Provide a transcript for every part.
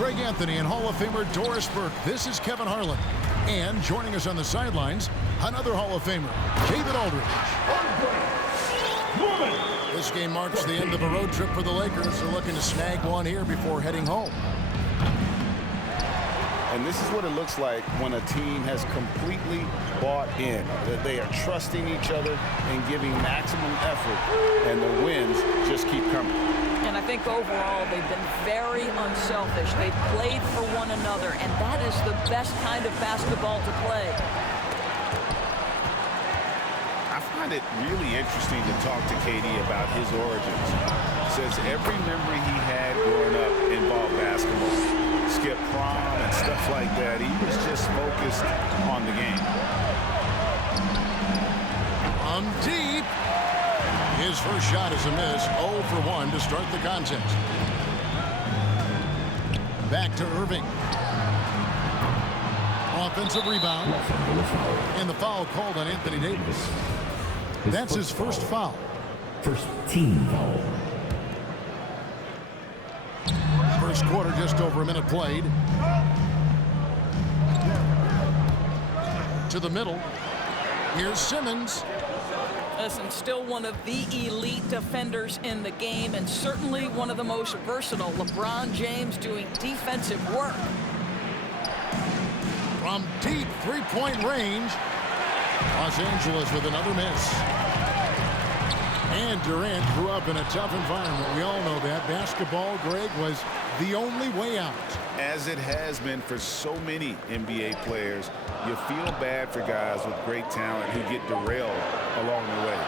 Greg Anthony and Hall of Famer Doris Burke. This is Kevin Harlan. And joining us on the sidelines, another Hall of Famer, David Aldridge. This game marks the end of a road trip for the Lakers. They're looking to snag one here before heading home. And this is what it looks like when a team has completely bought in. That they are trusting each other and giving maximum effort, and the wins just keep coming. And I think overall they've been very unselfish. They've played for one another, and that is the best kind of basketball to play. I find it really interesting to talk to KD about his origins. Says every memory he had growing up involved basketball. Skip prom and stuff like that. He was just focused on the game. Deep. His first shot is a miss. 0 for 1 to start the contest. Back to Irving. Offensive rebound. And the foul called on Anthony Davis. That's his first foul. First team foul. First quarter, just over a minute played. To the middle. Here's Simmons. Listen, still one of the elite defenders in the game, and certainly one of the most versatile. LeBron James doing defensive work. From deep three-point range. Los Angeles with another miss. And Durant grew up in a tough environment. We all know that. Basketball, Greg, was the only way out. As it has been for so many NBA players, you feel bad for guys with great talent who get derailed along the way.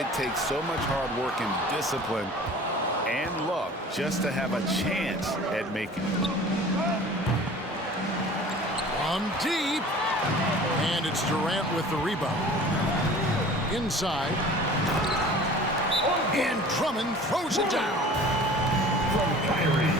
It takes so much hard work and discipline and luck just to have a chance at making it. From deep. And it's Durant with the rebound. Inside. And Drummond throws it down. From Kyrie.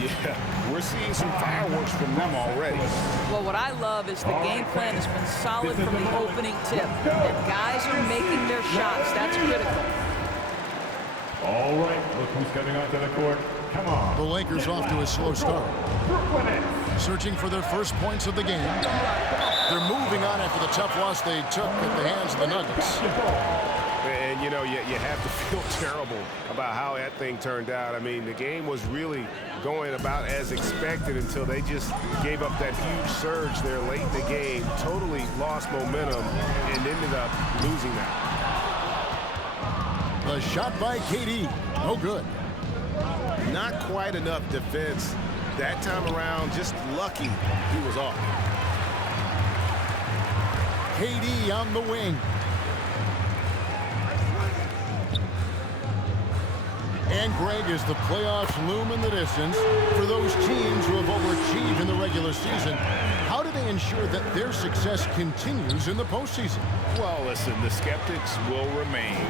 Yeah, we're seeing some fireworks from them already. Well, what I love is the game plan has been solid from the opening tip. And guys are making their shots. That's critical. All right, look who's coming onto the court. Come on. The Lakers off to a slow start. Searching for their first points of the game. They're moving on after the tough loss they took at the hands of the Nuggets. And, you know, you have to feel terrible about how that thing turned out. I mean, the game was really going about as expected until they just gave up that huge surge there late in the game, totally lost momentum, and ended up losing that. The shot by KD. No good. Not quite enough defense that time around. Just lucky he was off. KD on the wing. And Greg, as the playoffs loom in the distance, for those teams who have overachieved in the regular season, how do they ensure that their success continues in the postseason? Well, listen, the skeptics will remain.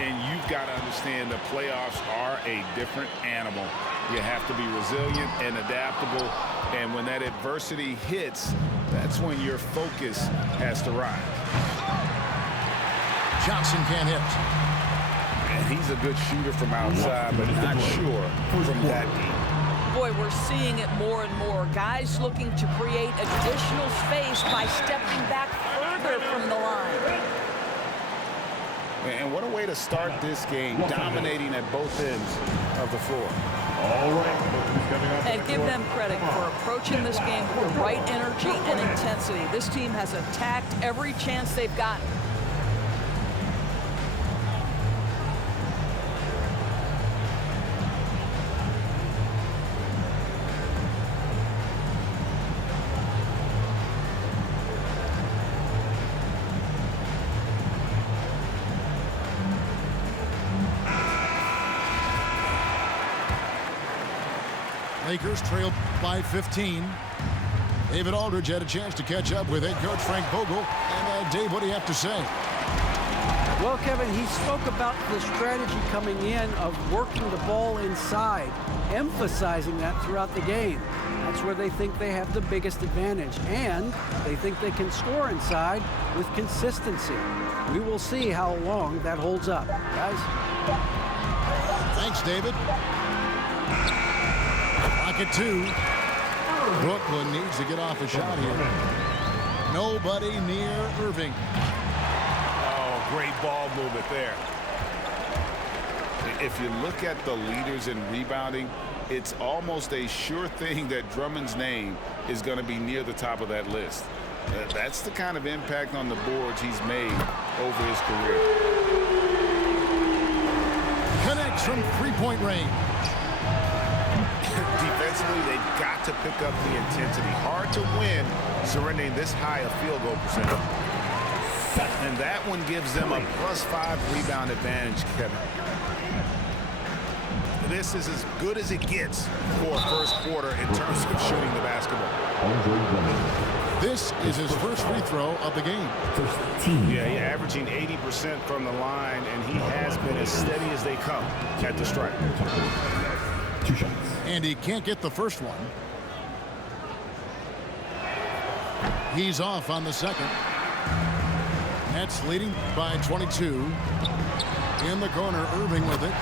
And you've got to understand the playoffs are a different animal. You have to be resilient and adaptable. And when that adversity hits, that's when your focus has to rise. Johnson can't hit. And he's a good shooter from outside, but not sure from that deep. Boy, we're seeing it more and more. Guys looking to create additional space by stepping back further from the line. And what a way to start this game, dominating at both ends of the floor. All right, look who's coming on. And give them credit for approaching this game with the right energy and intensity. This team has attacked every chance they've gotten. Lakers trailed by 15. David Aldridge had a chance to catch up with head coach Frank Vogel. And Dave, what do you have to say? Well, Kevin, he spoke about the strategy coming in of working the ball inside, emphasizing that throughout the game. That's where they think they have the biggest advantage, and they think they can score inside with consistency. We will see how long that holds up, guys. Thanks, David. Pocket two. Brooklyn needs to get off a shot here. Nobody near Irving. Oh, great ball movement there. If you look at the leaders in rebounding, it's almost a sure thing that Drummond's name is going to be near the top of that list. That's the kind of impact on the boards he's made over his career. Connects from three-point range. Defensively, they've got to pick up the intensity. Hard to win surrendering this high a field goal percentage. And that one gives them a +5 rebound advantage, Kevin. This is as good as it gets for first quarter in terms of shooting the basketball. This is his first free throw of the game. Yeah, averaging 80% from the line, and he has been as steady as they come at the stripe. 2 shots. And he can't get the first one. He's off on the second. Nets leading by 22. In the corner, Irving with it.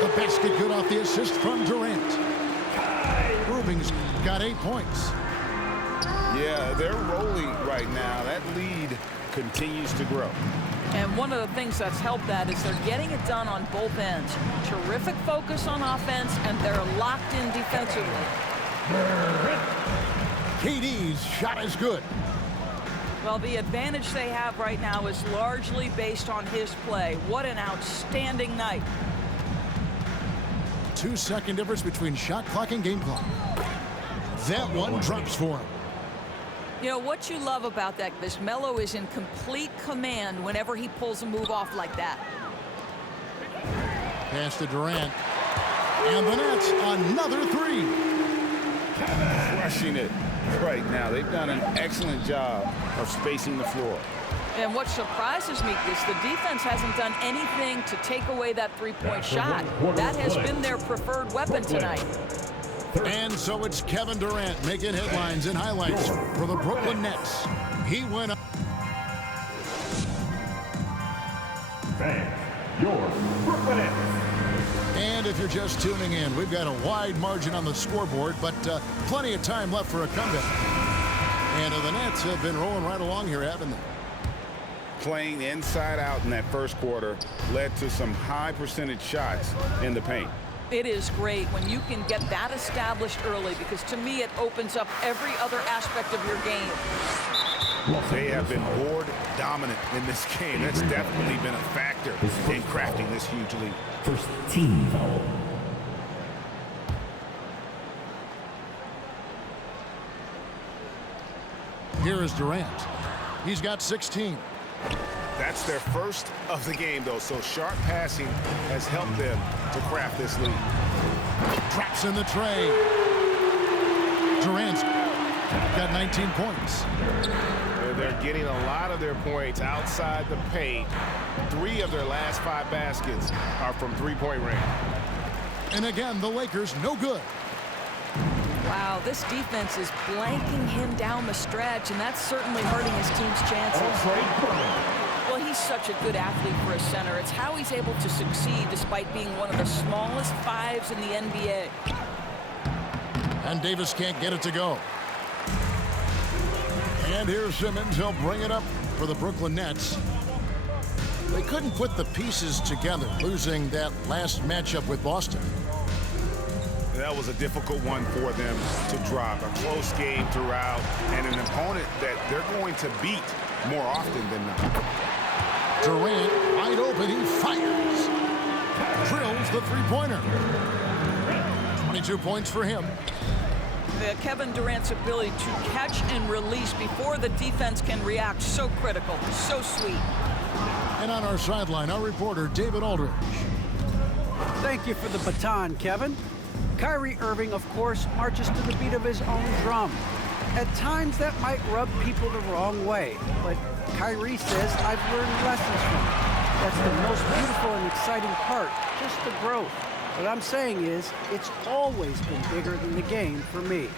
The basket good off the assist from Durant. Irving's got 8 points. Yeah, they're rolling right now. That lead continues to grow. And one of the things that's helped that is they're getting it done on both ends. Terrific focus on offense, and they're locked in defensively. KD's shot is good. Well, the advantage they have right now is largely based on his play. What an outstanding night. 2-second difference between shot clock and game clock. That one drops for him. You know, what you love about that, this Melo is in complete command whenever he pulls a move off like that. Pass to Durant. And the Nets, another three. Crushing it right now. They've done an excellent job of spacing the floor. And what surprises me is the defense hasn't done anything to take away that three-point shot. That has been their preferred weapon tonight. And so it's Kevin Durant making headlines and highlights for the Brooklyn Nets. He went up. Fans, your Brooklyn Nets. And if you're just tuning in, we've got a wide margin on the scoreboard, but plenty of time left for a comeback. And the Nets have been rolling right along here, haven't they? Playing inside out in that first quarter led to some high percentage shots in the paint. It is great when you can get that established early, because to me it opens up every other aspect of your game. They have been board dominant in this game. That's definitely been a factor in crafting this huge lead. First team foul. Here is Durant. He's got 16. That's their first of the game, though, so sharp passing has helped them to craft this lead. Drops in the tray. Durant's got 19 points. They're getting a lot of their points outside the paint. 3 of their last 5 baskets are from three-point range. And again, the Lakers no good. Wow, this defense is blanking him down the stretch, and that's certainly hurting his team's chances. Well, he's such a good athlete for a center. It's how he's able to succeed despite being one of the smallest 5s in the NBA. And Davis can't get it to go. And here's Simmons. He'll bring it up for the Brooklyn Nets. They couldn't put the pieces together, losing that last matchup with Boston. That was a difficult one for them to drop. A close game throughout, and an opponent that they're going to beat more often than not. Durant, wide open, he fires. Drills the three-pointer. 22 points for him. Kevin Durant's ability to catch and release before the defense can react, so critical, so sweet. And on our sideline, our reporter, David Aldridge. Thank you for the baton, Kevin. Kyrie Irving, of course, marches to the beat of his own drum. At times, that might rub people the wrong way, but Kyrie says, I've learned lessons from it. That's the most beautiful and exciting part, just the growth. What I'm saying is, it's always been bigger than the game for me.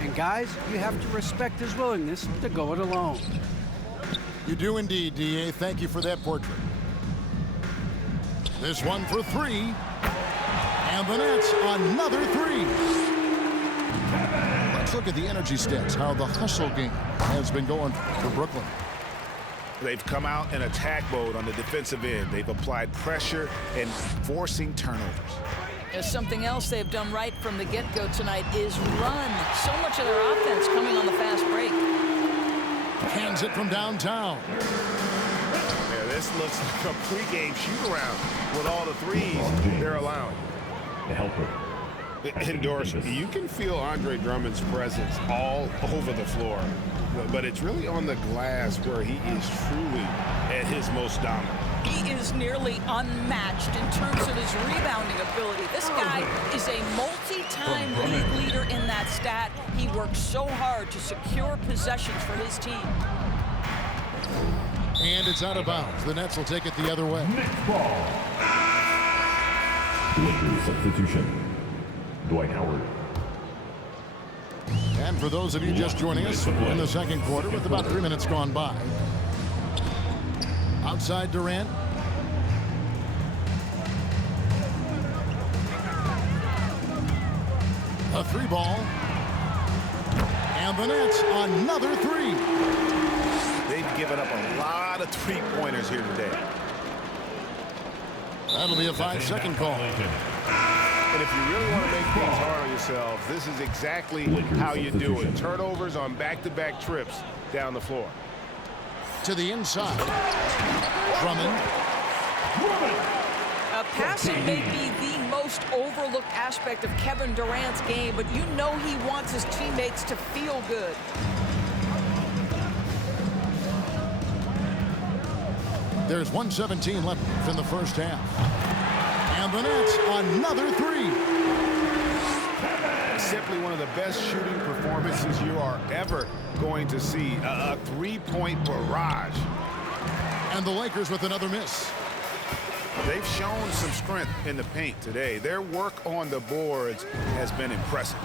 And guys, you have to respect his willingness to go it alone. You do indeed, D.A. Thank you for that portrait. This one for 3. And the Nets, another 3. Let's look at the energy stats, how the hustle game has been going for Brooklyn. They've come out in attack mode on the defensive end. They've applied pressure and forcing turnovers. Something else they've done right from the get-go tonight is run. So much of their offense coming on the fast break. Hands it from downtown. Yeah, this looks like a pregame shoot-around with all the threes they're allowing. The helper. Indoors, you can feel Andre Drummond's presence all over the floor, but it's really on the glass where he is truly at his most dominant. He is nearly unmatched in terms of his rebounding ability. This guy is a multi-time league leader in that stat. He works so hard to secure possessions for his team. And it's out of bounds. The Nets will take it the other way. Next ball. Lakers substitution. Dwight Howard. And for those of you just joining us, we're in the second quarter with about 3 minutes gone by. Outside Durant. A three ball. And the Nets another three. They've given up a lot of three-pointers here today. That'll be a 5-second call. And if you really want to make things hard on yourselves, this is exactly how you do it. Turnovers on back-to-back trips down the floor. To the inside. Drummond. Passing may be the most overlooked aspect of Kevin Durant's game, but you know he wants his teammates to feel good. There's 1:17 left in the first half. And the Nets another three. Simply one of the best shooting performances you are ever going to see. A three-point barrage. And the Lakers with another miss. They've shown some strength in the paint today. Their work on the boards has been impressive.